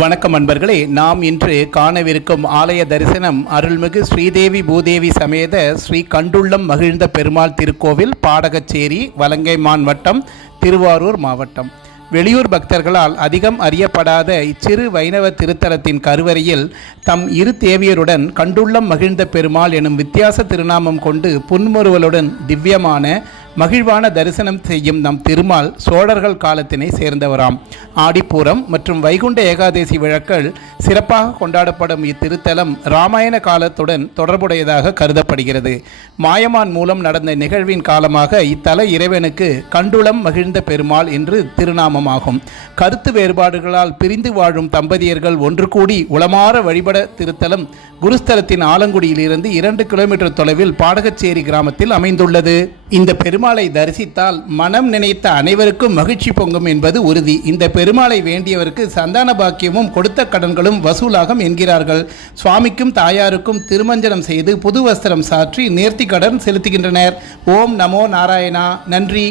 வணக்கம் அன்பர்களே, நாம் இன்று காணவிருக்கும் ஆலய தரிசனம் அருள்மிகு ஸ்ரீதேவி பூதேவி சமேத ஸ்ரீ கண்டுள்ளம் மகிழ்ந்த பெருமாள் திருக்கோவில், பாடகச்சேரி, வலங்கைமான் வட்டம், திருவாரூர் மாவட்டம். வெளியூர் பக்தர்களால் அதிகம் அறியப்படாத இச்சிறு வைணவ திருத்தலத்தின் கருவறையில் தம் இரு தேவியருடன் கண்டுள்ளம் மகிழ்ந்த பெருமாள் எனும் வித்தியாச திருநாமம் கொண்டு புன்முறுவலுடன் திவ்யமான மகிழ்வான தரிசனம் செய்யும் நம் திருமால் சோழர்கள் காலத்தினை சேர்ந்தவராம். ஆடிப்பூரம் மற்றும் வைகுண்ட ஏகாதசி விழாக்கள் சிறப்பாக கொண்டாடப்படும் இத்திருத்தலம் இராமாயண காலத்துடன் தொடர்புடையதாக கருதப்படுகிறது. மாயமான் மூலம் நடந்த நிகழ்வின் காலமாக இத்தல இறைவனுக்கு கண்டுளம் மகிழ்ந்த பெருமாள் என்று திருநாமமாகும். கருத்து வேறுபாடுகளால் பிரிந்து வாழும் தம்பதியர்கள் ஒன்று கூடி உளமாற வழிபட திருத்தலம் குருஸ்தலத்தின் ஆலங்குடியிலிருந்து 2 கிலோமீட்டர் தொலைவில் பாடகச்சேரி கிராமத்தில் அமைந்துள்ளது. இந்த பெருமாளை தரிசித்தால் மனம் நினைத்த அனைவருக்கும் மகிழ்ச்சி பொங்கும் என்பது உறுதி. இந்த பெருமாளை வேண்டியவருக்கு சந்தான பாக்கியமும் கொடுத்த கடன்களும் வசூலாகும் என்கிறார்கள். சுவாமிக்கும் தாயாருக்கும் திருமஞ்சனம் செய்து புது வஸ்திரம் சாற்றி நேர்த்தி கடன் செலுத்துகின்றனர். ஓம் நமோ நாராயணா. நன்றி.